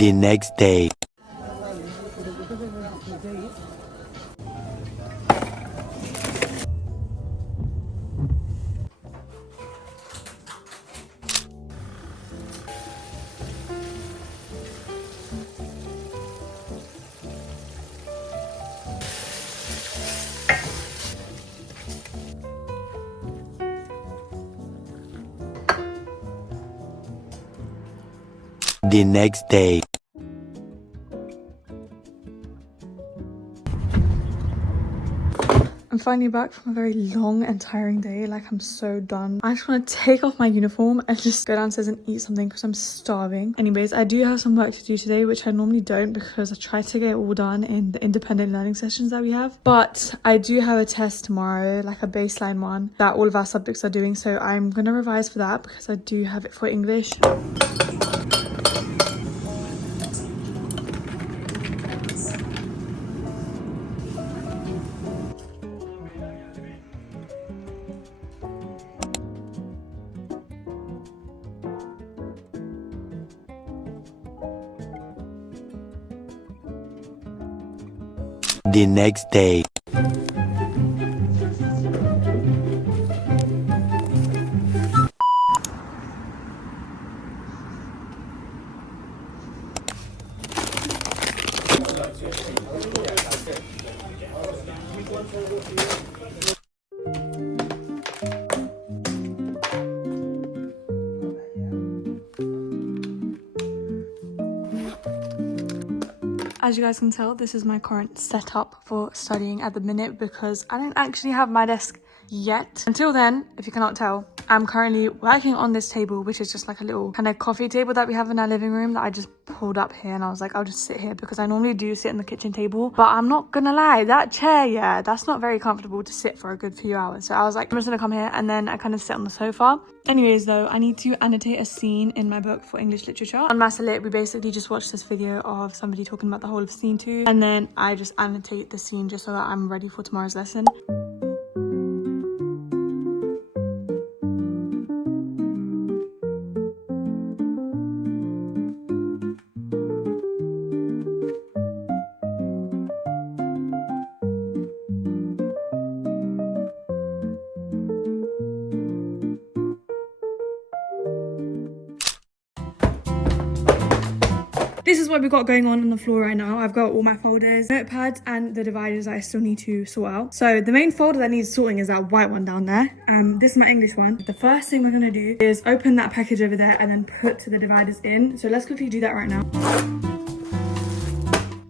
The next day. The next day. I'm finally back from a very long and tiring day. Like, I'm so done. I just want to take off my uniform and just go downstairs and eat something because I'm starving. Anyways, I do have some work to do today, which I normally don't because I try to get it all done in the independent learning sessions that we have. But I do have a test tomorrow, like a baseline one that all of our subjects are doing. So I'm going to revise for that because I do have it for English. The next day. As you guys can tell, this is my current setup for studying at the minute because I don't actually have my desk yet. Until then, if you cannot tell, I'm currently working on this table, which is just like a little kind of coffee table that we have in our living room that I just pulled up here, and I was like, I'll just sit here because I normally do sit in the kitchen table. But I'm not gonna lie, that chair, yeah, that's not very comfortable to sit for a good few hours. So I was like, I'm just gonna come here, and then I kind of sit on the sofa. Anyways though, I need to annotate a scene in my book for English literature. On Master Lit, we basically just watched this video of somebody talking about the whole of scene 2, and then I just annotate the scene just so that I'm ready for tomorrow's lesson. This is what we've got going on the floor right now. I've got all my folders, notepads, and the dividers that I still need to sort out. So the main folder that needs sorting is that white one down there. This is my English one. The first thing we're gonna do is open that package over there and then put the dividers in. So let's quickly do that right now.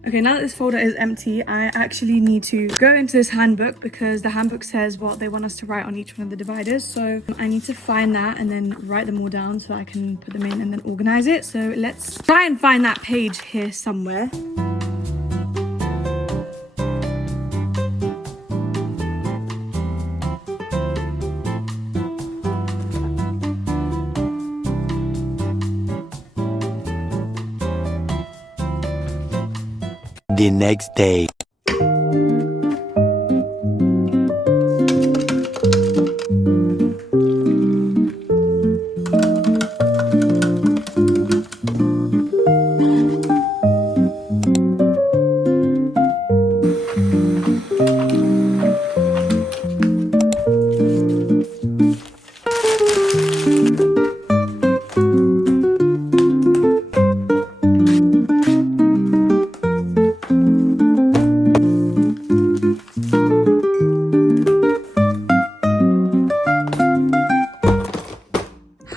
Okay, now that this folder is empty, I actually need to go into this handbook because the handbook says what they want us to write on each one of the dividers. So I need to find that and then write them all down so I can put them in and then organize it. So let's try and find that page here somewhere. The next day.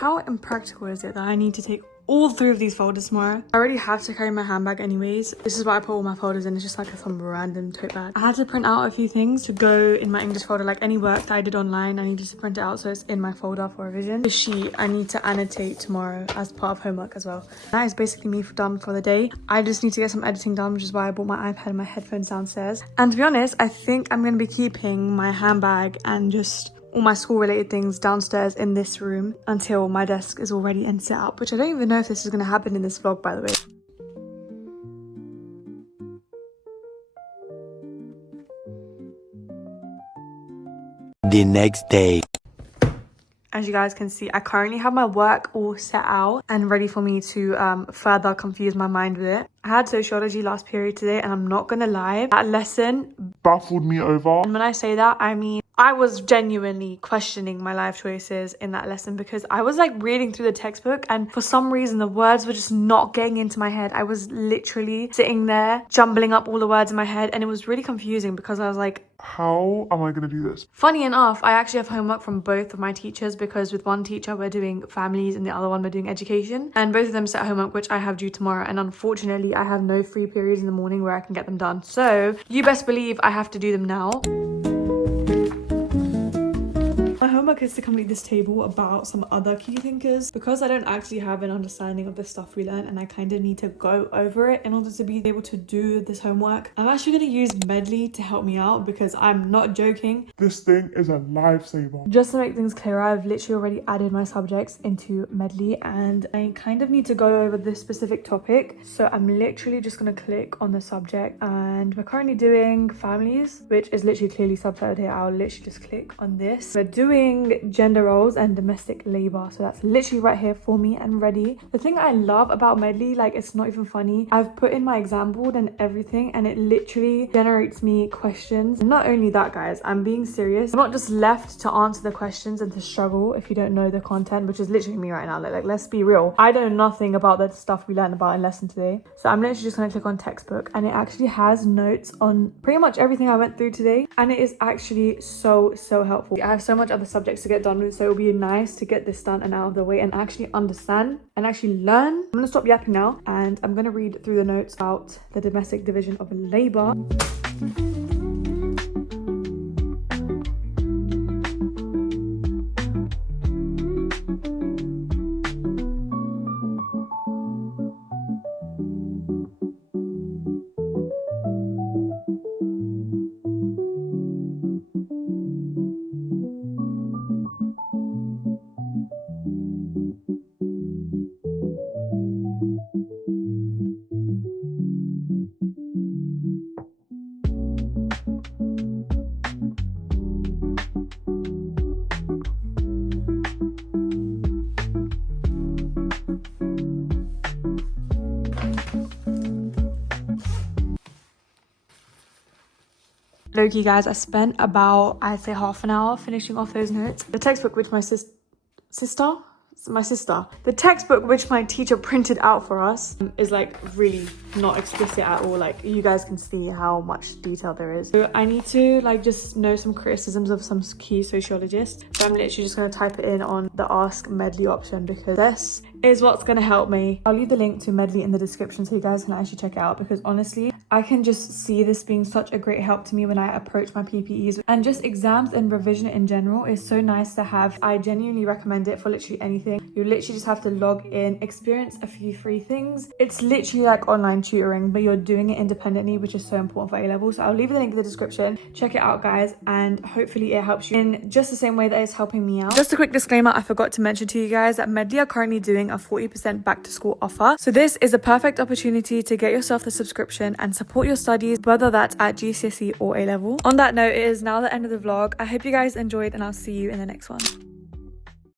How impractical is it that I need to take all 3 of these folders tomorrow? I already have to carry my handbag anyways. This is why I put all my folders in. It's just like some random tote bag. I had to print out a few things to go in my English folder, like any work that I did online. I needed to print it out so it's in my folder for revision. The sheet I need to annotate tomorrow as part of homework as well. That is basically me done for the day. I just need to get some editing done, which is why I bought my iPad and my headphones downstairs. And to be honest, I think I'm going to be keeping my handbag and just all my school related things downstairs in this room until my desk is all ready and set up, which I don't even know if this is going to happen in this vlog, by the way. The next day. As you guys can see, I currently have my work all set out and ready for me to further confuse my mind with it. I had sociology last period today, and I'm not gonna lie, that lesson baffled me over. And when I say that, I mean I was genuinely questioning my life choices in that lesson, because I was like reading through the textbook, and for some reason the words were just not getting into my head. I was literally sitting there jumbling up all the words in my head, and it was really confusing because I was like, how am I gonna do this? Funny enough, I actually have homework from both of my teachers, because with one teacher we're doing families and the other one we're doing education, and both of them set homework which I have due tomorrow, and unfortunately I have no free periods in the morning where I can get them done. So you best believe I have to do them now. My homework is to complete this table about some other key thinkers, because I don't actually have an understanding of the stuff we learn and I kind of need to go over it in order to be able to do this homework. I'm actually going to use Medley to help me out, because I'm not joking. This thing is a lifesaver. Just to make things clearer, I've literally already added my subjects into Medley, and I kind of need to go over this specific topic. So I'm literally just going to click on the subject, and we're currently doing families, which is literally clearly subtitled here. I'll literally just click on this. We're doing gender roles and domestic labor, so that's literally right here for me and ready. The thing I love about Medley, like, it's not even funny, I've put in my exam board and everything, and it literally generates me questions. And not only that, guys, I'm being serious, I'm not just left to answer the questions and to struggle if you don't know the content, which is literally me right now. Like let's be real, I know nothing about the stuff we learned about in lesson today. So I'm literally just going to click on textbook, and it actually has notes on pretty much everything I went through today, and it is actually so helpful. I have so much other subjects to get done with, so it'll be nice to get this done and out of the way and actually understand and actually learn. I'm gonna stop yapping now, and I'm gonna read through the notes about the domestic division of labor. Low-key, guys, I spent about, I'd say, half an hour finishing off those notes. The textbook which the textbook which my teacher printed out for us is like really not explicit at all. Like, you guys can see how much detail there is. So I need to like just know some criticisms of some key sociologists. So I'm literally just going to type it in on the Ask Medley option, because this is what's going to help me. I'll leave the link to Medley in the description so you guys can actually check it out, because honestly, I can just see this being such a great help to me when I approach my PPEs, and just exams and revision in general is so nice to have. I genuinely recommend it for literally anything. You literally just have to log in, experience a few free things. It's literally like online tutoring, but you're doing it independently, which is so important for A-level. So I'll leave the link in the description. Check it out, guys, and hopefully it helps you in just the same way that it's helping me out. Just a quick disclaimer, I forgot to mention to you guys that Medley are currently doing a 40% back to school offer. So this is a perfect opportunity to get yourself the subscription and support your studies, whether that's at GCSE or A-level. On that note, it is now the end of the vlog. I hope you guys enjoyed, and I'll see you in the next one.